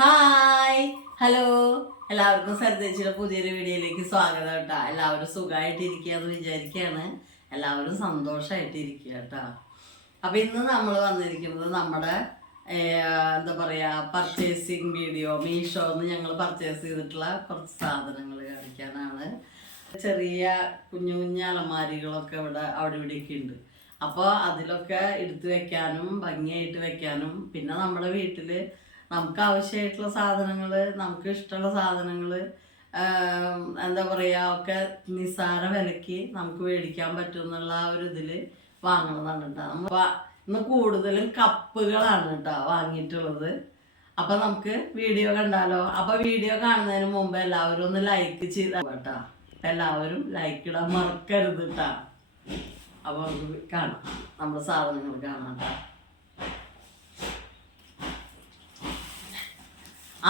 Hi hello എല്ലാവർക്കും സരിതേച്ചിയുടെ പുതിയൊരു വീഡിയോയിലേക്ക് സ്വാഗതം കേട്ടോ. എല്ലാവരും സുഖമായിട്ടിരിക്കുക എന്ന് വിചാരിക്കുകയാണ്. എല്ലാവരും സന്തോഷമായിട്ടിരിക്കുക കേട്ടോ അപ്പം ഇന്ന് നമ്മൾ വന്നിരിക്കുന്നത് നമ്മുടെ എന്താ പറയുക പർച്ചേസിങ് വീഡിയോ മീഷോന്ന് ഞങ്ങൾ പർച്ചേസ് ചെയ്തിട്ടുള്ള കുറച്ച് സാധനങ്ങൾ കാണിക്കാനാണ്. ചെറിയ കുഞ്ഞു കുഞ്ഞു അലമാരികളൊക്കെ ഇവിടെ അവിടെ ഇവിടെയൊക്കെ ഉണ്ട്. അപ്പോൾ അതിലൊക്കെ എടുത്തു വെക്കാനും ഭംഗിയായിട്ട് വെക്കാനും പിന്നെ നമ്മുടെ വീട്ടിൽ നമുക്ക് ആവശ്യമായിട്ടുള്ള സാധനങ്ങൾ നമുക്ക് ഇഷ്ടമുള്ള സാധനങ്ങൾ എന്താ പറയുക ഒക്കെ നിസ്സാര വിലയ്ക്ക് നമുക്ക് മേടിക്കാൻ പറ്റും എന്നുള്ള ആ ഒരു ഇതിൽ വാങ്ങണതാണ് കേട്ടോ. നമ്മൾ ഇന്ന് കൂടുതലും കപ്പുകളാണ് കേട്ടോ വാങ്ങിയിട്ടുള്ളത്. അപ്പൊ നമുക്ക് വീഡിയോ കണ്ടാലോ? അപ്പൊ വീഡിയോ കാണുന്നതിന് മുമ്പ് എല്ലാവരും ഒന്ന് ലൈക്ക് ചെയ്ത കേട്ടോ. എല്ലാവരും ലൈക്ക് ഇടാൻ മറക്കരുത് കേട്ടോ. അപ്പൊ നമുക്ക് കാണാം. നമ്മുടെ സാധനങ്ങൾ കാണാം ട്ടാ.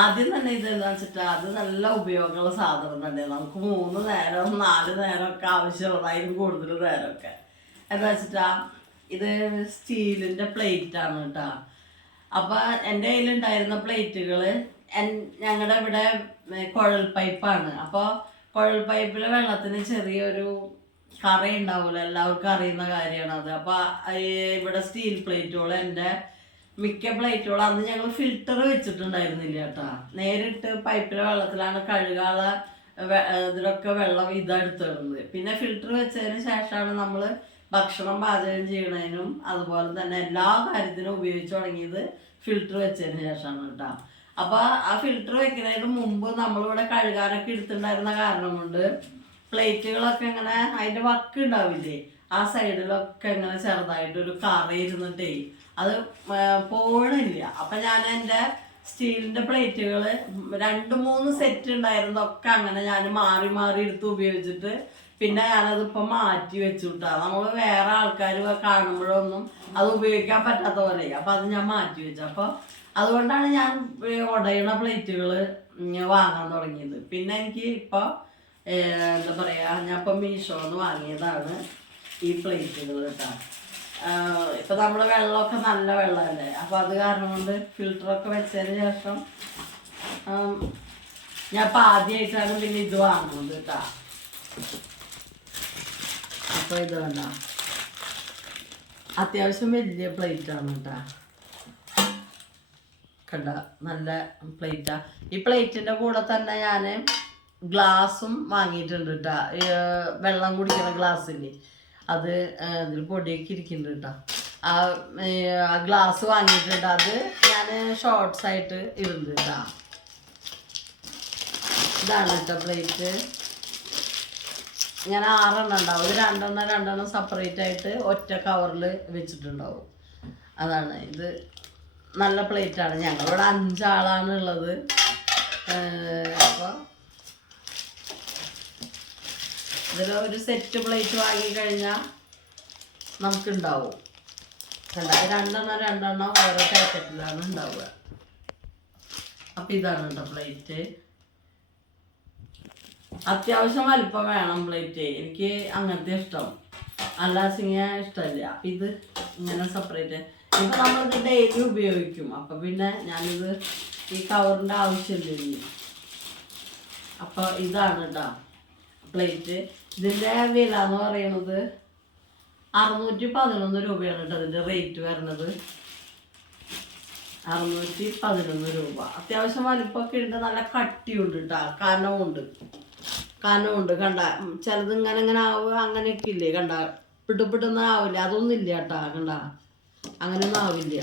ആദ്യം തന്നെ ഇത് വെച്ചിട്ട് അത് നല്ല ഉപയോഗമുള്ള സാധനം തന്നെ. നമുക്ക് മൂന്ന് നേരം നാല് നേരമൊക്കെ ആവശ്യമുള്ളതായാലും കൂടുതൽ നേരമൊക്കെ. എന്താ വെച്ചിട്ടാ ഇത് സ്റ്റീലിന്റെ പ്ലേറ്റ് ആണ് കേട്ടോ. അപ്പൊ എന്റെ കയ്യിലുണ്ടായിരുന്ന പ്ലേറ്റുകൾ ഞങ്ങളുടെ ഇവിടെ കുഴൽ പൈപ്പാണ് അപ്പോൾ കുഴൽ പൈപ്പിലെ വെള്ളത്തിന് ചെറിയൊരു കറി ഉണ്ടാവില്ല എല്ലാവർക്കും അറിയുന്ന കാര്യമാണ് അത്. അപ്പൊ ഇവിടെ സ്റ്റീൽ പ്ലേറ്റുകൾ എന്റെ മിക്ക പ്ലേറ്റുകളും അന്ന് ഞങ്ങൾ ഫിൽറ്റർ വെച്ചിട്ടുണ്ടായിരുന്നില്ല കേട്ടാ. നേരിട്ട് പൈപ്പിലെ വെള്ളത്തിലാണ് കഴുകാള ഇതിലൊക്കെ വെള്ളം ഇതെടുത്തിടുന്നത്. പിന്നെ ഫിൽറ്റർ വെച്ചതിന് ശേഷമാണ് നമ്മൾ ഭക്ഷണം പാചകം ചെയ്യണതിനും അതുപോലെ തന്നെ എല്ലാ കാര്യത്തിനും ഉപയോഗിച്ച് തുടങ്ങിയത് ഫിൽറ്റർ വെച്ചതിന് ശേഷമാണ് കേട്ടോ. അപ്പൊ ആ ഫിൽറ്റർ വെക്കുന്നതിന് മുമ്പ് നമ്മളിവിടെ കഴുകാനൊക്കെ എടുത്തിട്ടുണ്ടായിരുന്ന കാരണം കൊണ്ട് പ്ലേറ്റുകളൊക്കെ ഇങ്ങനെ അതിന്റെ വക്ക് ഉണ്ടാവില്ലേ? ആ സൈഡിലൊക്കെ ഇങ്ങനെ ചെറുതായിട്ട് ഒരു കറ ഇരുന്നിട്ടേ അത് പോകണില്ല. അപ്പൊ ഞാൻ എന്റെ സ്റ്റീലിന്റെ പ്ലേറ്റുകൾ രണ്ട് മൂന്ന് സെറ്റ് ഉണ്ടായിരുന്നതൊക്കെ അങ്ങനെ ഞാൻ മാറി മാറി എടുത്ത് ഉപയോഗിച്ചിട്ട് പിന്നെ ഞാനത് ഇപ്പൊ മാറ്റി വെച്ചു നമ്മൾ വേറെ ആൾക്കാർ കാണുമ്പോഴൊന്നും അത് ഉപയോഗിക്കാൻ പറ്റാത്ത പോലെ അപ്പൊ അത് ഞാൻ മാറ്റി വെച്ചു. അപ്പൊ അതുകൊണ്ടാണ് ഞാൻ ഉടയണ പ്ലേറ്റുകൾ വാങ്ങാൻ തുടങ്ങിയത്. പിന്നെ എനിക്ക് ഇപ്പൊ എന്താ പറയാ ഞാൻ ഇപ്പൊ മീഷോന്ന് വാങ്ങിയതാണ്. ഈ പ്ലേറ്റുകൾ കേട്ടോ ഇപ്പൊ നമ്മൾ വെള്ളമൊക്കെ നല്ല വെള്ളമല്ലേ? അപ്പൊ അത് കാരണം കൊണ്ട് ഫിൽറ്ററൊക്കെ വെച്ചതിന് ശേഷം ഞാൻ ഇപ്പൊ ആദ്യമായിട്ടാണ് പിന്നെ ഇത് വാങ്ങുന്നത് കേട്ടാ അപ്പൊ ഇത് വേണ്ട അത്യാവശ്യം വലിയ പ്ലേറ്റ് ആണ് കേട്ടാ കണ്ട? നല്ല പ്ലേറ്റാ. ഈ പ്ലേറ്റിന്റെ കൂടെ തന്നെ ഞാൻ ഗ്ലാസും വാങ്ങിയിട്ടുണ്ട് കേട്ടാ വെള്ളം കുടിക്കുന്ന ഗ്ലാസ് ഗ്ലാസ്സില്ലേ അത് ഇതിൽ പൊടിയൊക്കെ ഇരിക്കുന്നുണ്ട് കേട്ടോ. ആ ഗ്ലാസ് വാങ്ങിയിട്ടുണ്ട്. അത് ഞാൻ ഷോർട്ട്സ് ആയിട്ട് ഇടുന്നുണ്ട് കേട്ടാ. ഇതാണ് കേട്ടോ പ്ലേറ്റ് ഞാൻ ആറെണ്ണം ഉണ്ടാവും. ഇത് രണ്ടെണ്ണം രണ്ടെണ്ണം സെപ്പറേറ്റ് ആയിട്ട് ഒറ്റ കവറിൽ വെച്ചിട്ടുണ്ടാവും. അതാണ്. ഇത് നല്ല പ്ലേറ്റാണ് ഞങ്ങളിവിടെ അഞ്ചാളാണ് ഉള്ളത്. അപ്പോൾ ഇതിൽ ഒരു സെറ്റ് പ്ലേറ്റ് വാങ്ങി കഴിഞ്ഞാൽ നമുക്കുണ്ടാവും. കണ്ട? രണ്ടെണ്ണം രണ്ടെണ്ണം ഓരോ പാക്കറ്റിലാണ് ഉണ്ടാവുക. അപ്പം ഇതാണ് കേട്ടോ പ്ലേറ്റ് അത്യാവശ്യം വലിപ്പം വേണം പ്ലേറ്റ് എനിക്ക് അങ്ങനത്തെ ഇഷ്ടം. അല്ലാസിങ്ങ ഇഷ്ടമല്ല. അപ്പം ഇത് ഇങ്ങനെ സെപ്പറേറ്റ് ഇപ്പം നമ്മളിത് ഡെയിലി ഉപയോഗിക്കും. അപ്പം പിന്നെ ഞാനിത് ഈ കവറിന്റെ ആവശ്യമില്ല ഇനി. അപ്പോൾ ഇതാണ് കേട്ടോ പ്ലേറ്റ് ഇതിന്റെ വില എന്ന് പറയുന്നത് അറുന്നൂറ്റി പതിനൊന്ന് രൂപയാണ് കേട്ടോ ഇതിന്റെ റേറ്റ് വരുന്നത്. അറുന്നൂറ്റി പതിനൊന്ന് രൂപ. അത്യാവശ്യം വലിപ്പമൊക്കെ ഉണ്ട് നല്ല കട്ടിയുണ്ട് കേട്ടോ കനമുണ്ട് കനമുണ്ട് കണ്ട ചിലത് ഇങ്ങനെ ഇങ്ങനെ ആവുക അങ്ങനെയൊക്കെ ഇല്ലേ കണ്ട പിടുപിടുന്ന ആവില്ല. അതൊന്നും ഇല്ല കേട്ടാ കണ്ട. അങ്ങനെയൊന്നും ആവില്ല.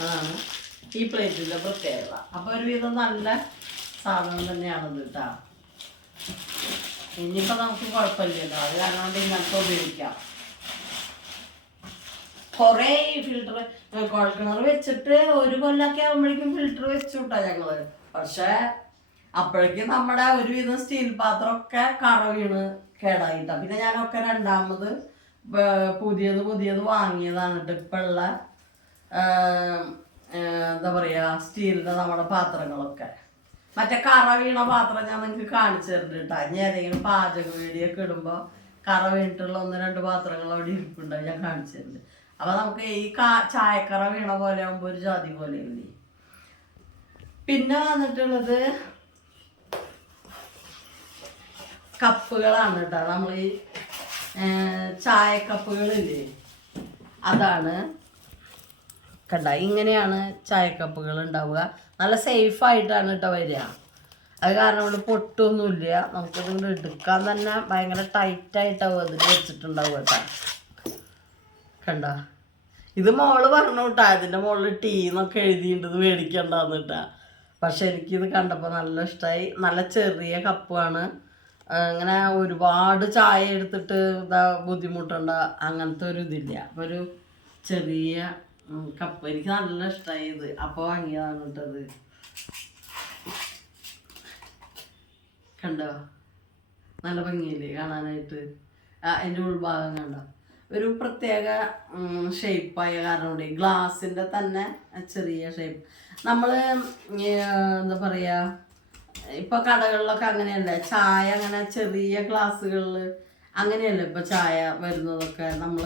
അതാണ് ഈ പ്ലേറ്റിന്റെ പ്രത്യേകത. അപ്പോൾ ഒരുവിധം നല്ല സാധനം തന്നെയാണത് കേട്ടാ. ഇനിയിപ്പോൾ നമുക്ക് കുഴപ്പമില്ലല്ലോ. അത് കാരണം ഇങ്ങനത്തെ ഉപയോഗിക്കാം. കുറേ ഫിൽറ്റർ കുഴൽക്കിണർ വെച്ചിട്ട് ഒരു കൊല്ലൊക്കെ ആകുമ്പോഴേക്കും ഫിൽറ്റർ വെച്ചു വിട്ടാ ഞങ്ങൾ. പക്ഷെ അപ്പോഴേക്കും നമ്മുടെ ഒരുവിധം സ്റ്റീൽ പാത്രമൊക്കെ കറ വീണ് കേടായിട്ടാ. പിന്നെ ഞാനൊക്കെ രണ്ടാമത് പുതിയത് പുതിയത് വാങ്ങിയതാണ് കേട്ടോ ഇപ്പോഴുള്ള എന്താ പറയാ സ്റ്റീലിന്റെ നമ്മുടെ പാത്രങ്ങളൊക്കെ. മറ്റേ കറ വീണ പാത്രം ഞാൻ നിങ്ങൾക്ക് കാണിച്ചു തരുന്നുണ്ട് കേട്ടോ ഇനി ഏതെങ്കിലും പാചക വീഡിയൊക്കെ ഇടുമ്പോൾ കറ വീണിട്ടുള്ള ഒന്ന് രണ്ട് പാത്രങ്ങൾ അവിടെ ഇരിപ്പുണ്ടാവും ഞാൻ കാണിച്ചു തരുന്നുണ്ട് അപ്പൊ നമുക്ക് ഈ കാ ചായക്കറ വീണ പോലെ ആകുമ്പോൾ ഒരു ജാതി പോലെ ഇല്ലേ? പിന്നെ വന്നിട്ടുള്ളത് കപ്പുകളാണ് കേട്ടോ നമ്മൾ ഈ ചായക്കപ്പുകളില്ലേ? അതാണ് കണ്ട? ഇങ്ങനെയാണ് ചായക്കപ്പുകൾ ഉണ്ടാവുക. നല്ല സേഫ് ആയിട്ടാണ് കേട്ടോ വരിക. അത് കാരണം കൊണ്ട് പൊട്ടൊന്നുമില്ല. നമുക്കിത് എടുക്കാൻ തന്നെ ഭയങ്കര ടൈറ്റായിട്ടാവും അതിൽ വെച്ചിട്ടുണ്ടാവുക കേട്ടോ കണ്ട? ഇത് മോൾ പറഞ്ഞു കേട്ടാ അതിന്റെ മുകളിൽ ടീ എന്നൊക്കെ എഴുതിയിട്ടത് മേടിക്കണ്ടെന്ന് കേട്ടാ പക്ഷെ എനിക്കിത് കണ്ടപ്പോൾ നല്ല ഇഷ്ടമായി നല്ല ചെറിയ കപ്പാണ് അങ്ങനെ ഒരുപാട് ചായ എടുത്തിട്ട് ഇതാ ബുദ്ധിമുട്ടുണ്ട അങ്ങനത്തെ ഒരു ഇതില്ല. അപ്പോൾ ഒരു ചെറിയ കപ്പ് എനിക്ക് നല്ല ഇഷ്ടമായി ഇത്. അപ്പോൾ വാങ്ങിയതാണ് കേട്ടത് കണ്ടോ? നല്ല ഭംഗിയില്ലേ കാണാനായിട്ട്. അതിന്റെ ഉൾഭാഗം കണ്ടോ. ഒരു പ്രത്യേക ഷേപ്പായ കാരണം കൂടി ഗ്ലാസിന്റെ തന്നെ ചെറിയ ഷേപ്പ് നമ്മൾ എന്താ പറയുക ഇപ്പോൾ കടകളിലൊക്കെ അങ്ങനെയല്ലേ ചായ അങ്ങനെ ചെറിയ ഗ്ലാസ്സുകളിൽ അങ്ങനെയല്ലേ ഇപ്പോൾ ചായ വരുന്നതൊക്കെ നമ്മൾ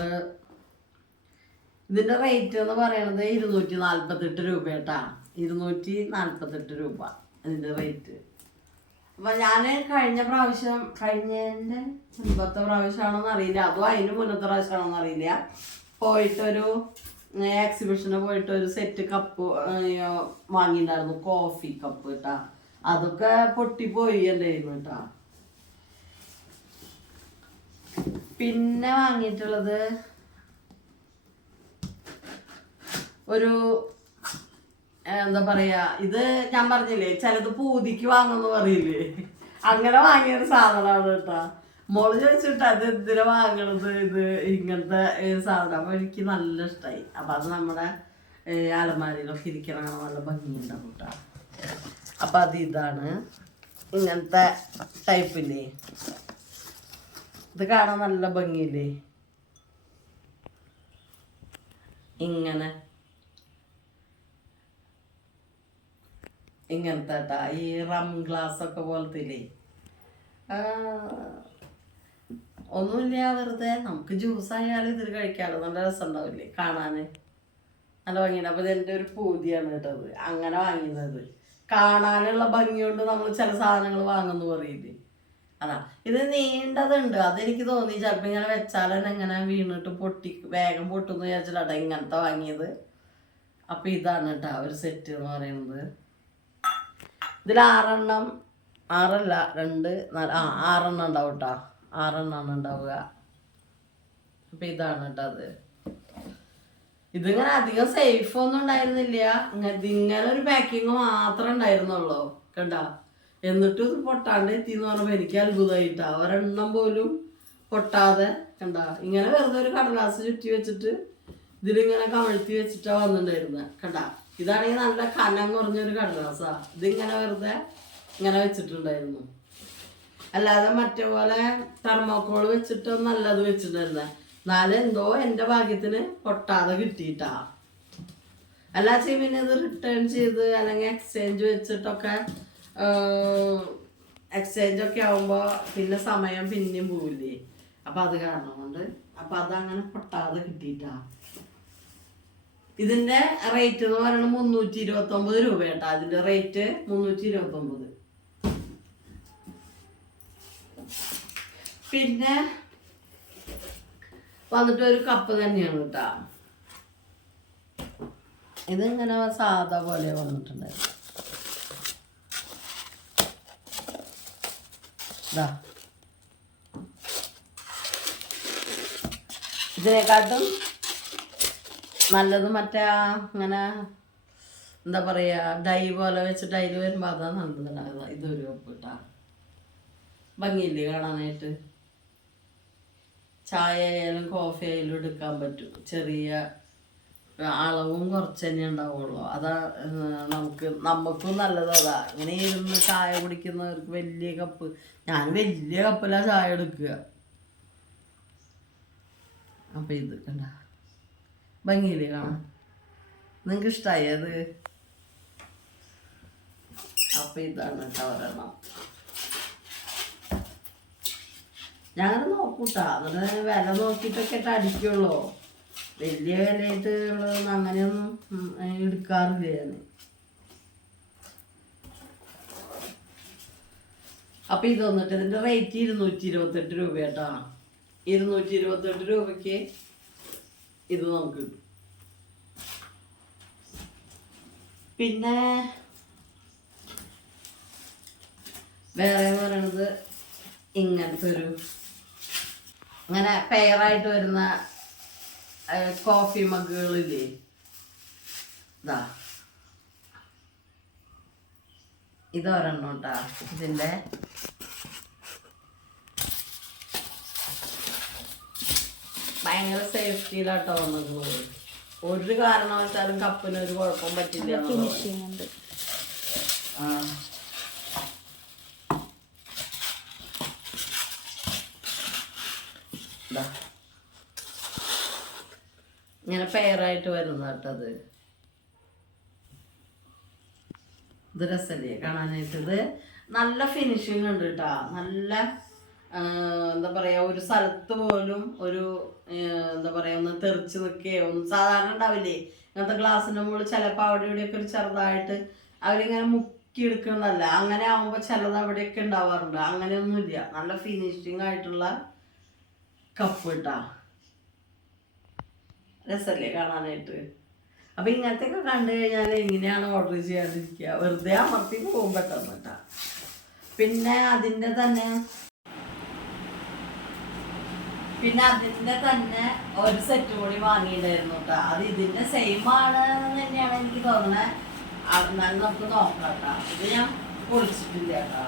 ഇതിന്റെ റേറ്റ് എന്ന് പറയണത് ഇരുന്നൂറ്റി നാൽപ്പത്തെട്ട് രൂപ കേട്ടാ ഇരുന്നൂറ്റി നാൽപ്പത്തെട്ട് രൂപ ഇതിന്റെ റേറ്റ് അപ്പം ഞാൻ കഴിഞ്ഞ പ്രാവശ്യം കഴിഞ്ഞതിന്റെ മുമ്പത്തെ പ്രാവശ്യമാണോന്ന് അറിയില്ല. അതോ അതിന് മുന്നത്തെ പ്രാവശ്യമാണോന്ന് അറിയില്ല. പോയിട്ടൊരു എക്സിബിഷന് പോയിട്ട് ഒരു സെറ്റ് കപ്പ് വാങ്ങിയിട്ടുണ്ടായിരുന്നു. കോഫി കപ്പ് കേട്ടാ അതൊക്കെ പൊട്ടിപ്പോയി എന്റെ കയ്യിൽ കേട്ടാ പിന്നെ വാങ്ങിയിട്ടുള്ളത് ഒരു എന്താ പറയാ ഇത് ഞാൻ പറഞ്ഞില്ലേ ചിലത് പൂതിക്ക് വാങ്ങുന്നു പറയില്ലേ? അങ്ങനെ വാങ്ങിയൊരു സാധനമാണ് കേട്ടോ. മോൾ ചോദിച്ചിട്ട് അത് എന്തിനാ വാങ്ങണത്? ഇത് ഇങ്ങനത്തെ സാധനം. അപ്പൊ എനിക്ക് നല്ല ഇഷ്ടമായി അപ്പൊ അത് നമ്മുടെ അലമാരിയിലൊക്കെ ഇരിക്കണം നല്ല ഭംഗിയുണ്ടാവും കേട്ടോ. അപ്പൊ അത് ഇതാണ്. ഇങ്ങനത്തെ ടൈപ്പില്ലേ? ഇത് കാണാൻ നല്ല ഭംഗിയില്ലേ? ഇങ്ങനെ. ഇങ്ങനത്തെ ഈ റം ഗ്ലാസ് ഒക്കെ പോലത്തെ ഇല്ലേ ആ, ഒന്നുമില്ല വെറുതെ. നമുക്ക് ജ്യൂസ് ആയാലും ഇതിൽ കഴിക്കാമല്ലോ നല്ല രസം ഉണ്ടാവില്ലേ കാണാന്. നല്ല ഭംഗിയുണ്ട്. അപ്പോൾ ഇതെന്റെ ഒരു പൂതിയാണ് കേട്ടത് അങ്ങനെ വാങ്ങിയത്. കാണാനുള്ള ഭംഗി കൊണ്ട് നമ്മൾ ചില സാധനങ്ങൾ വാങ്ങുന്നു പറയില്ലേ? അതാ. ഇത് നീണ്ടതുണ്ട്. അതെനിക്ക് തോന്നി. ചിലപ്പോൾ ഇങ്ങനെ വെച്ചാൽ ഇങ്ങനെ വീണിട്ട് പൊട്ടി വേഗം പൊട്ടുന്നു വിചാരിച്ചിട്ടാ ഇങ്ങനത്തെ വാങ്ങിയത്. അപ്പോൾ ഇതാണ് കേട്ടോ ഒരു സെറ്റ് എന്ന് പറയുന്നത്. ഇതിൽ ആറെണ്ണം ആറല്ല രണ്ട് നാല് ആ ആറെണ്ണം ഉണ്ടാവും കേട്ടോ ആറെണ്ണമാണ് ഉണ്ടാവുക. അപ്പം ഇതാണ് കേട്ടോ അത്. ഇതിങ്ങനെ അധികം സേഫ് ഒന്നും ഉണ്ടായിരുന്നില്ല. ഇങ്ങനെ ഒരു പാക്കിങ് മാത്രമേ ഉണ്ടായിരുന്നുള്ളൂ. കണ്ട? എന്നിട്ടും ഇത് പൊട്ടാണ്ട് എത്തിയെന്ന് പറയുമ്പോൾ എനിക്ക് അത്ഭുതമായിട്ടാ ഒരെണ്ണം പോലും പൊട്ടാതെ കണ്ട? ഇങ്ങനെ വെറുതെ ഒരു കടലാസ് ചുറ്റി വെച്ചിട്ട് ഇതിലിങ്ങനെ കമഴ്ത്തി വെച്ചിട്ടാണ് വന്നിട്ടുണ്ടായിരുന്നത് കണ്ട? ഇതാണെങ്കിൽ നല്ല കനം കുറഞ്ഞൊരു കടലാസാ. ഇതിങ്ങനെ വെറുതെ ഇങ്ങനെ വെച്ചിട്ടുണ്ടായിരുന്നു. അല്ലാതെ മറ്റേ പോലെ തെർമോക്കോൾ വെച്ചിട്ടോ നല്ലത് വെച്ചിട്ടുണ്ടായിരുന്നെ. എന്നാലും എന്തോ എന്റെ ഭാഗ്യത്തിന് പൊട്ടാതെ കിട്ടിയിട്ടാ. അല്ലാച്ച പിന്നെ ഇത് റിട്ടേൺ ചെയ്ത് അല്ലെങ്കിൽ എക്സ്ചേഞ്ച് വെച്ചിട്ടൊക്കെ എക്സ്ചേഞ്ച് ഒക്കെ ആവുമ്പോൾ പിന്നെ സമയം പിന്നെയും പോവില്ലേ? അപ്പം അത് കാരണം കൊണ്ട് അപ്പം അതങ്ങനെ പൊട്ടാതെ കിട്ടിയിട്ടാ. ഇതിന്റെ റേറ്റ് എന്ന് പറയുന്നത് മുന്നൂറ്റി ഇരുപത്തി ഒമ്പത് രൂപ കേട്ടോ. അതിന്റെ റേറ്റ് മുന്നൂറ്റി ഇരുപത്തി ഒമ്പത് പിന്നെ വന്നിട്ട് ഒരു കപ്പ് തന്നെയാണ് കേട്ടോ. ഇതിങ്ങനെ സാധാ പോലെ വന്നിട്ടുണ്ടായിരുന്നു. ഇതാ ഇതിനെക്കാട്ടും നല്ലത് മറ്റേ ആ ഇങ്ങനെ എന്താ പറയുക ഡൈ പോലെ വെച്ചിട്ട് അതിൽ വരുമ്പോൾ അതാണ് നല്ലതുണ്ടാകുക ഇതൊരു കപ്പ് കേട്ടാ ഭംഗിയില്ലേ കാണാനായിട്ട്? ചായ ആയാലും കോഫി ആയാലും എടുക്കാൻ പറ്റും. ചെറിയ അളവും കുറച്ച് തന്നെ ഉണ്ടാവുള്ളൂ. അതാ നമുക്ക് നമുക്കും നല്ലത് അതാ. ഇങ്ങനെ ഇരുന്ന് ചായ കുടിക്കുന്നവർക്ക് വലിയ കപ്പ് ഞാൻ വലിയ കപ്പിലാണ് ചായ എടുക്കുക. അപ്പം ഇത് കണ്ട. ഭംഗിയില്ലേ കാണാം നിങ്ങൾക്ക് ഇഷ്ടമായി അത്? അപ്പം ഇതാണ് ഒരെണ്ണം. ഞങ്ങൾ നോക്കൂട്ടാ. എന്നിട്ട് വില നോക്കിയിട്ടൊക്കെ അടിക്കുള്ളൂ. വലിയ വിലയായിട്ട് ഉള്ളതൊന്നും അങ്ങനെയൊന്നും എടുക്കാറില്ല ഞാൻ അപ്പം ഇത് വന്നിട്ട് ഇതിന്റെ റേറ്റ് ഇരുന്നൂറ്റി ഇരുപത്തെട്ട് രൂപ കേട്ടോ ഇരുന്നൂറ്റി ഇരുപത്തെട്ട് രൂപയ്ക്ക് ഇത് നമുക്ക് കിട്ടും. പിന്നെ വേറെ പറയണത് ഇങ്ങനത്തെ ഒരു അങ്ങനെ പെയറായിട്ട് വരുന്ന കോഫി മഗ്ഗുകളില്ലേ ഇതാ. ഇതൊരെണ്ണം കേട്ടാ ഇതിന്റെ ഭയങ്കര സേഫ്റ്റിയിലാട്ടോ വന്നിട്ടുള്ളത്. ഒരു കാരണവശാലും കപ്പിന് ഒരു കുഴപ്പം പറ്റില്ല. ആ. ഇങ്ങനെ പെയറായിട്ട് വരുന്ന കേട്ടത് ഇത് രസല്ലേ കാണാനായിട്ട്? ഇത് നല്ല ഫിനിഷിങ് ഉണ്ട് കേട്ടാ നല്ല എന്താ പറയാ ഒരു സ്ഥലത്ത് പോലും ഒരു എന്താ പറയാ ഒന്ന് തെറിച്ച് നിൽക്കുകയോ ഒന്നും സാധാരണ ഉണ്ടാവില്ലേ? ഇങ്ങനത്തെ ഗ്ലാസിന്റെ മുകളിൽ ചിലപ്പോൾ അവിടെ ഇവിടെയൊക്കെ ഒരു ചെറുതായിട്ട് അവരിങ്ങനെ മുക്കി എടുക്കുന്നതല്ല. അങ്ങനെ ആവുമ്പോൾ ചിലത് അവിടെയൊക്കെ ഉണ്ടാവാറുണ്ട്. അങ്ങനെയൊന്നുമില്ല. നല്ല ഫിനിഷിങ് ആയിട്ടുള്ള കപ്പ് കേട്ടാ രസല്ലേ കാണാനായിട്ട്. അപ്പൊ ഇങ്ങനത്തെ ഒക്കെ കണ്ടു കഴിഞ്ഞാൽ എങ്ങനെയാണ് ഓർഡർ ചെയ്യാതിരിക്കുക? വെറുതെ അമർത്തി പോകും പെട്ടെന്ന് കേട്ടാ. പിന്നെ അതിന്റെ തന്നെ പിന്നെ അതിന്റെ തന്നെ ഒരു സെറ്റ് കൂടി വാങ്ങിയിട്ടുണ്ടായിരുന്നു കേട്ടോ അത് ഇതിന്റെ സെയിം ആണ് തന്നെയാണ് എനിക്ക് തോന്നുന്നത് നമുക്ക് നോക്കാം കേട്ടോ ഇത് ഞാൻ പൊളിച്ചിട്ടില്ല കേട്ടോ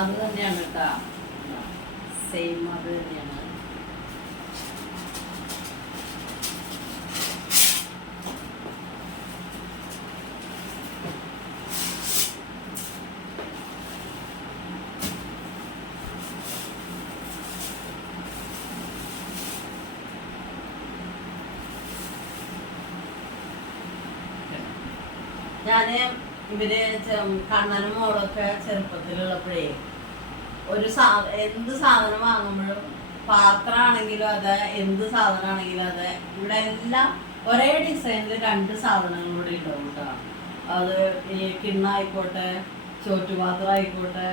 അത് തന്നെയാണ് കേട്ടോ സെയിം അത് തന്നെയാണ്. ഞാൻ ഇവർ കണ്ണനും മോളൊക്കെ ചെറുപ്പത്തിലുള്ളപ്പോഴേ ഒരു സാ എന്ത് സാധനം വാങ്ങുമ്പോഴും പാത്രമാണെങ്കിലും അതെ എന്ത് സാധനമാണെങ്കിലും അതെ ഇവിടെ എല്ലാം ഒരേ ഡിസൈനിൽ രണ്ട് സാധനങ്ങൾ ഇവിടെ ഉണ്ടാവും കേട്ടോ അത് ഈ കിണ്ണായിക്കോട്ടെ ചോറ്റുപാത്രം ആയിക്കോട്ടെ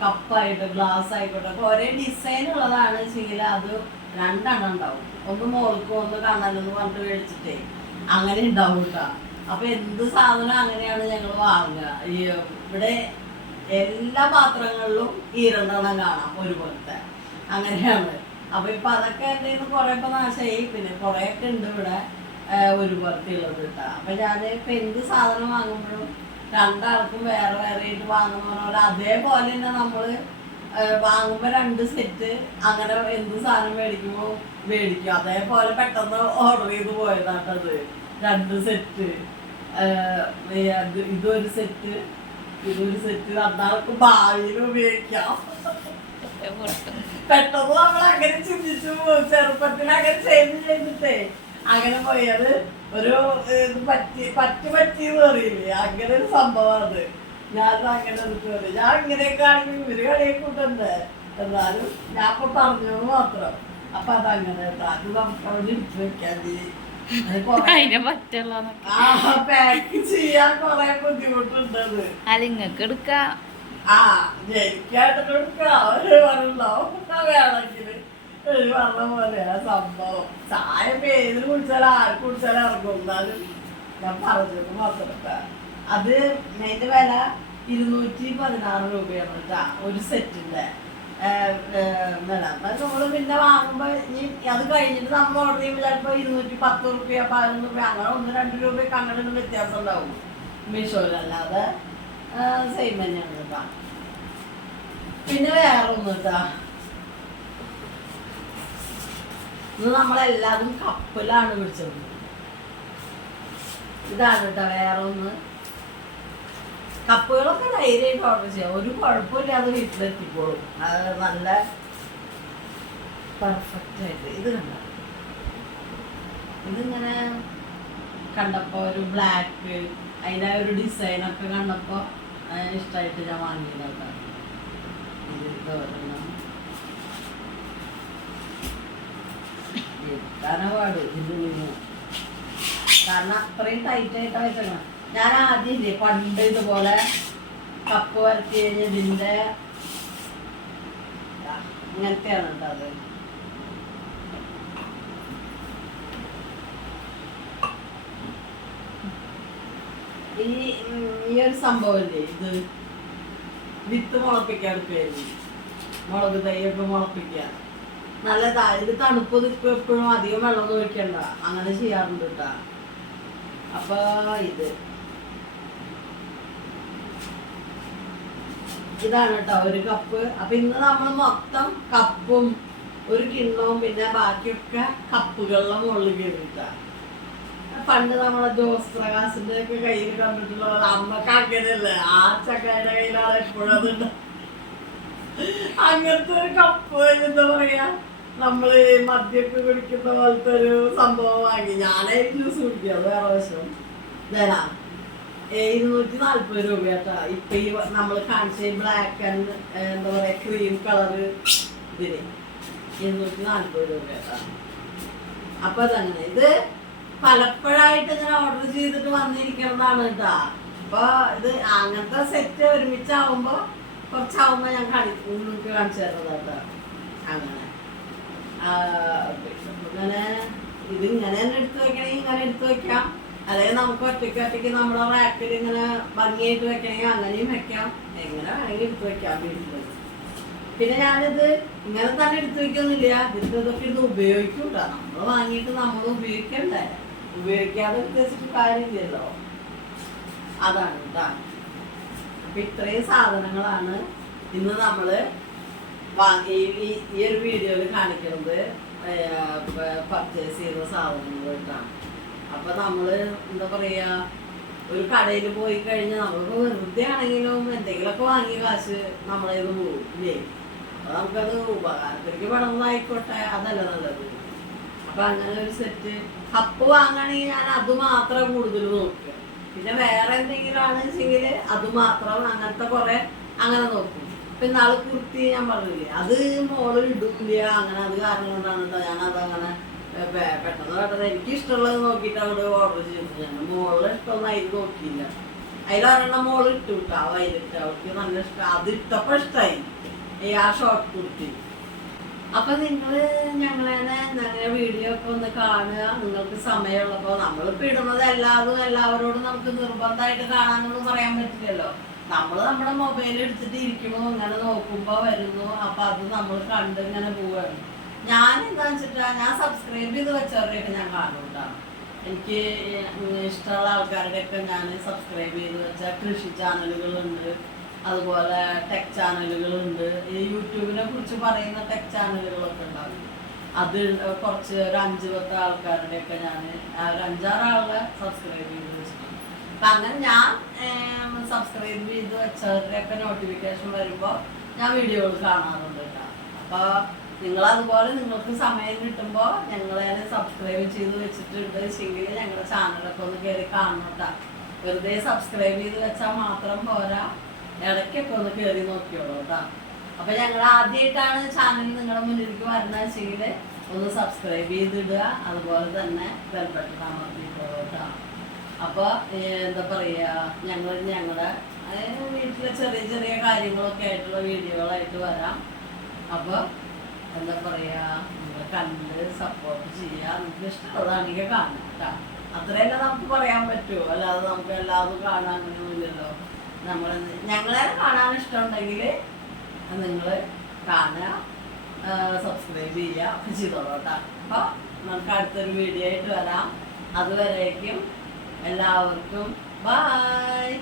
കപ്പായിട്ട് ഗ്ലാസ് ആയിക്കോട്ടെ അപ്പോൾ ഒരേ ഡിസൈൻ ഉള്ളതാണ് വെച്ചെങ്കിൽ അത് രണ്ടെണ്ണം ഉണ്ടാവും. ഒന്ന് മോൾക്കും ഒന്ന് കണ്ണനെന്ന് പറഞ്ഞിട്ട് മേടിച്ചിട്ടേ അങ്ങനെ ഉണ്ടാവും കേട്ടോ അപ്പൊ എന്ത് സാധനം അങ്ങനെയാണ് ഞങ്ങൾ വാങ്ങുക. ഈ ഇവിടെ എല്ലാ പാത്രങ്ങളിലും ഈ രണ്ടെണ്ണം കാണാം ഒരുപോലത്തെ. അങ്ങനെയാണ്. അപ്പൊ ഇപ്പൊ അതൊക്കെ എന്റെ നിന്ന് കുറെ ഇപ്പൊ നാശമായി പിന്നെ കുറെ ഒക്കെ ഉണ്ട് ഇവിടെ ഒരുപോലത്തെ ഉള്ളത് കിട്ടാം അപ്പൊ ഞാൻ ഇപ്പൊ എന്ത് സാധനം വാങ്ങുമ്പോഴും രണ്ടാൾക്കും വേറെ വേറെ ആയിട്ട് വാങ്ങുന്ന പോലെ അതേപോലെ തന്നെ നമ്മൾ വാങ്ങുമ്പോ രണ്ട് സെറ്റ് അങ്ങനെ എന്ത് സാധനം മേടിക്കുമ്പോ മേടിക്കും. അതേപോലെ പെട്ടെന്ന് ഓർഡർ ചെയ്ത് പോയതാട്ടത്. രണ്ട് സെറ്റ് ഇതൊരു സെറ്റ് ഇതൊരു സെറ്റ് രണ്ടാൾക്കും ഭാവിയിൽ ഉപയോഗിക്കാം. പെട്ടെന്ന് നമ്മൾ അങ്ങനെ ചിന്തിച്ചു. ചെറുപ്പത്തിൽ അങ്ങനെ ചെയ്ത് ചെയ്തിട്ടേ. അങ്ങനെ പോയത് ഒരു പറ്റി പറ്റി പറ്റി പറയില്ലേ? അങ്ങനെ ഒരു സംഭവമാണ് ഞാൻ അങ്ങനെ എടുത്തു ഞാൻ ഇങ്ങനെയൊക്കെ ആണെങ്കിൽ ഇവർ കളിയെ കൂട്ടണ്ടേ? എന്നാലും ഞാൻ ഇപ്പൊ പറഞ്ഞത് മാത്രം. അപ്പൊ അതങ്ങനെ. അത് നമുക്ക് അവിടെ എടുത്തു വെക്കാൻ അതിനെ ബുദ്ധിമുട്ടുണ്ടത്. അല്ല ഇങ്ങക്ക് എടുക്കാം. സംഭവം. ചായ കുടിച്ചാലും ആർക്ക് കുടിച്ചാലും ഇറങ്ങും. എന്നാലും ഞാൻ പറഞ്ഞത് അത് അതിന്റെ വില ഇരുന്നൂറ്റി പതിനാറ് രൂപയാണ് കേട്ടാ. ഒരു സെറ്റിന്റെ എന്നാൽ നമ്മൾ പിന്നെ വാങ്ങുമ്പോൾ ഇനി അത് കഴിഞ്ഞിട്ട് നമ്മൾ ഓർഡർ ചെയ്യുമ്പോൾ ചിലപ്പോൾ ഇരുന്നൂറ്റി പത്ത് റുപ്യ പതിനൊന്ന് റുപ്യ അങ്ങനെ ഒന്ന് രണ്ട് രൂപയൊക്കെ അങ്ങനെ വ്യത്യാസം ഉണ്ടാവും. മീഷോയിലല്ലാതെ സെയിം തന്നെയാണ് കേട്ടോ. പിന്നെ വേറെ ഒന്നും കേട്ടാ. ഇത് നമ്മളെല്ലാതും കപ്പിലാണ് പിടിച്ചത് ഇതാണ് കേട്ടോ വേറെ ഒന്ന് കപ്പുകളൊക്കെ ധൈര്യമായിട്ട് ഓർഡർ ചെയ്യാം. ഒരു കുഴപ്പമില്ലാതെ വീട്ടിലെത്തിക്കോളും. അത് നല്ല പെർഫെക്റ്റ് ആയിട്ട്. ഇത് കണ്ട? ഇതിങ്ങനെ കണ്ടപ്പോൾ ഒരു ബ്ലാക്ക് അതിന്റെ ഒരു ഡിസൈനൊക്കെ കണ്ടപ്പോൾ ഇഷ്ടമായിട്ട് ഞാൻ ഇതിന്റെ കാരണം അത്രയും ടൈറ്റ് ആയിട്ടാണ് വെച്ചേക്കണം. ഞാൻ ആദ്യം പണ്ട് ഇതുപോലെ കപ്പ് വരത്തി കഴിഞ്ഞ് അങ്ങനത്തെയാണ് അത്. ഈ ഒരു സംഭവല്ലേ ഇത് വിത്ത് മുളപ്പിക്കാൻ എടുക്കുകയായിരുന്നു മുളക് തൈയൊക്കെ മുളപ്പിക്കുക. നല്ലതാ ഇത് തണുപ്പ് നിൽക്കും എപ്പോഴും അധികം വെള്ളം ഒഴിക്കണ്ട. അങ്ങനെ ചെയ്യാറുണ്ട് കേട്ടാ. അപ്പൊ ഇത് ഇതാണ് കേട്ടോ ഒരു കപ്പ്. അപ്പൊ ഇന്ന് നമ്മൾ മൊത്തം കപ്പും ഒരു കിണ്ണവും പിന്നെ ബാക്കിയൊക്കെ കപ്പുകളിലെ മുകളിൽ കയറിയിട്ടാണ് പണ്ട് നമ്മളെ ജോസ് പ്രകാശിന്റെ ഒക്കെ കയ്യിൽ കണ്ടിട്ടുള്ള അമ്മയ്ക്ക് അങ്ങനെയല്ലേ ആ ചക്കയുടെ കയ്യിലാണ് എപ്പോഴും അതുണ്ട് അങ്ങനത്തെ ഒരു കപ്പ് എന്താ പറയാ നമ്മൾ മദ്യമൊക്കെ കുടിക്കുന്ന പോലത്തെ ഒരു സംഭവം വാങ്ങി. ഞാനായിട്ട് ജ്യൂസ് വേറെ വശം ഇതേനാ ഇരുന്നൂറ്റി നാല്പത് രൂപ കേട്ടാ ഇപ്പൊ ഈ നമ്മൾ കാണിച്ച ബ്ലാക്ക് ആൻഡ് എന്താ പറയാ ക്രീം കളറ് ഇതിന് ഇരുന്നൂറ്റി നാല്പത് രൂപ കേട്ടാ അപ്പൊ അതങ്ങനെ. ഇത് പലപ്പോഴായിട്ട് ഇങ്ങനെ ഓർഡർ ചെയ്തിട്ട് വന്നിരിക്കുന്നതാണ് കേട്ടാ അപ്പൊ ഇത് അങ്ങനത്തെ സെറ്റ് ഒരുമിച്ചാവുമ്പോ കുറച്ചാവുമ്പോ ഞാൻ കാണി നിങ്ങൾക്ക് കാണിച്ചു തരുന്നത് കേട്ടാ അങ്ങനെ. ഇത് ഇങ്ങനെ തന്നെ എടുത്തു വെക്കണമെങ്കിൽ ഇങ്ങനെ എടുത്തു വെക്കാം. അല്ലെങ്കിൽ നമുക്ക് ഒറ്റയ്ക്ക് ഒറ്റയ്ക്ക് നമ്മളെ റാക്കിൽ ഇങ്ങനെ ഭംഗിയായിട്ട് വെക്കണമെങ്കിൽ അങ്ങനെയും വെക്കാം. എങ്ങനെ വേണമെങ്കിൽ എടുത്ത് വെക്കാം വീട്ടിൽ പിന്നെ ഞാനിത് ഇങ്ങനെ തന്നെ എടുത്ത് വെക്കൊന്നുമില്ല. ഇതിന്റെ ഇതൊക്കെ ഇത് ഉപയോഗിക്കും നമ്മൾ നമ്മൾ വാങ്ങിയിട്ട് നമ്മൾ ഉപയോഗിക്കണ്ടേ? ഉപയോഗിക്കാതെ വെച്ചിട്ട് കാര്യമില്ലല്ലോ. അതാണ് കേട്ടോ അപ്പൊ ഇത്രയും സാധനങ്ങളാണ് ഇന്ന് നമ്മൾ വാങ്ങി ഈ ഒരു വീഡിയോയിൽ കാണിക്കുന്നത്. പർച്ചേസ് ചെയ്യുന്ന സാധനങ്ങൾ കേട്ടാണ് അപ്പൊ നമ്മൾ എന്താ പറയാ ഒരു കടയിൽ പോയി കഴിഞ്ഞാൽ നമ്മളിപ്പോ വെറുതെ ആണെങ്കിലും എന്തെങ്കിലുമൊക്കെ വാങ്ങിയ കാശ് നമ്മളെ ഇത് പോകും അപ്പൊ നമുക്കത് ഉപകാരത്തിലേക്ക് പണങ്ങളായിക്കോട്ടെ അതല്ല നല്ലത്. അപ്പൊ അങ്ങനെ ഒരു സെറ്റ്. കപ്പ് വാങ്ങണമെങ്കിൽ ഞാൻ അത് മാത്രം കൂടുതൽ നോക്കുക. പിന്നെ വേറെ എന്തെങ്കിലും ആണെന്നുവെച്ചെങ്കിൽ അത് മാത്രം അങ്ങനത്തെ കുറെ അങ്ങനെ നോക്കും. ഇപ്പൊ നാളെ കുർത്തി ഞാൻ പറഞ്ഞില്ലേ അത് മോളിൽ ഇടില്ല അങ്ങനെ അത് കാരണം കൊണ്ടാണ് കേട്ടോ ഞാൻ അങ്ങനെ പെട്ടെന്ന് പെട്ടെന്ന് എനിക്ക് ഇഷ്ടമുള്ളത് നോക്കിയിട്ട് അവിടെ ഓർഡർ ചെയ്തു ഞാൻ മോളിൽ ഇഷ്ടമൊന്നും അതിൽ നോക്കിയില്ല. അതിലൊരെണ്ണം മോൾ ഇട്ടു കിട്ടാ വൈകിട്ട് അവർക്ക് നല്ല ഇഷ്ടം അത് ഇട്ടപ്പോ ഇഷ്ടമായി ആ ഷോർട്ട് കുർത്തി. അപ്പൊ നിങ്ങൾ ഞങ്ങളെ ഞങ്ങളുടെ വീഡിയോ ഒക്കെ ഒന്ന് കാണുക. നിങ്ങൾക്ക് സമയമുള്ളപ്പോ നമ്മളിപ്പോ ഇടുന്നത് എല്ലാവരും എല്ലാവരോടും നമുക്ക് നിർബന്ധമായിട്ട് കാണാനൊന്നും പറയാൻ പറ്റില്ലല്ലോ. നമ്മൾ നമ്മുടെ മൊബൈൽ എടുത്തിട്ട് ഇരിക്കണു ഇങ്ങനെ നോക്കുമ്പോ വരുന്നു. അപ്പൊ അത് നമ്മൾ കണ്ട് ഇങ്ങനെ പോവാണ്. ഞാൻ എന്താ വെച്ചിട്ടാ ഞാൻ സബ്സ്ക്രൈബ് ചെയ്ത് വെച്ചവരുടെയൊക്കെ ഞാൻ കാണുന്നുണ്ടാവും എനിക്ക് ഇഷ്ടമുള്ള ആൾക്കാരുടെയൊക്കെ ഞാൻ സബ്സ്ക്രൈബ് ചെയ്ത് വെച്ച കൃഷി ചാനലുകളുണ്ട്. അതുപോലെ ടെക് ചാനലുകളുണ്ട്. ഈ യൂട്യൂബിനെ കുറിച്ച് പറയുന്ന ടെക് ചാനലുകളൊക്കെ ഉണ്ടാവും. അത് കുറച്ച് ഒരു അഞ്ച് പത്ത് ആൾക്കാരുടെയൊക്കെ ഞാൻ ഒരു അഞ്ചാറ് ആളെ സബ്സ്ക്രൈബ് ചെയ്ത് വെച്ചിട്ടുണ്ട്. അപ്പം അങ്ങനെ ഞാൻ സബ്സ്ക്രൈബ് ചെയ്ത് വെച്ചവരുടെയൊക്കെ നോട്ടിഫിക്കേഷൻ വരുമ്പോൾ ഞാൻ വീഡിയോകൾ കാണാറുണ്ട് കേട്ടോ. അപ്പോൾ നിങ്ങൾ അതുപോലെ നിങ്ങൾക്ക് സമയം കിട്ടുമ്പോൾ ഞങ്ങളെ സബ്സ്ക്രൈബ് ചെയ്ത് വെച്ചിട്ടുണ്ട്. ശരി ഞങ്ങളുടെ ചാനലൊക്കെ ഒന്ന് കയറി കാണണോട്ടാ. വെറുതെ സബ്സ്ക്രൈബ് ചെയ്ത് വെച്ചാൽ മാത്രം പോരാ. ഇടയ്ക്കൊക്കെ ഒന്ന് കയറി നോക്കിയോളൂ കേട്ടോ അപ്പൊ ഞങ്ങൾ ആദ്യമായിട്ടാണ് ചാനൽ നിങ്ങളുടെ മുന്നിലേക്ക് ശരി ഒന്ന് സബ്സ്ക്രൈബ് ചെയ്തിടുക. അതുപോലെ തന്നെ ബെൽബട്ടൺ അമർത്തിക്കോളൂ കേട്ടോ അപ്പൊ ഏഹ്, എന്താ പറയാ ഞങ്ങൾ ഞങ്ങളുടെ വീട്ടിലെ ചെറിയ ചെറിയ കാര്യങ്ങളൊക്കെ ആയിട്ടുള്ള വീഡിയോകളായിട്ട് വരാം. അപ്പൊ എന്താ പറയാ നിങ്ങൾ കണ്ട് സപ്പോർട്ട് ചെയ്യുക നിങ്ങൾക്ക് ഇഷ്ടമുള്ളതാണെങ്കിൽ കാണാം കേട്ടോ. അത്രയല്ലേ നമുക്ക് പറയാൻ പറ്റുമോ അല്ലാതെ നമുക്ക് എല്ലാതും കാണാൻ അങ്ങനെയൊന്നുമില്ലല്ലോ. നമ്മൾ ഞങ്ങളെ കാണാൻ ഇഷ്ടമുണ്ടെങ്കിൽ നിങ്ങൾ കാണുക സബ്സ്ക്രൈബ് ചെയ്യുക ഒക്കെ ചെയ്തോളൂ കേട്ടോ. അപ്പോൾ നമുക്ക് അടുത്തൊരു വീഡിയോ ആയിട്ട് വരാം. അതുവരേക്കും എല്ലാവർക്കും ബായ്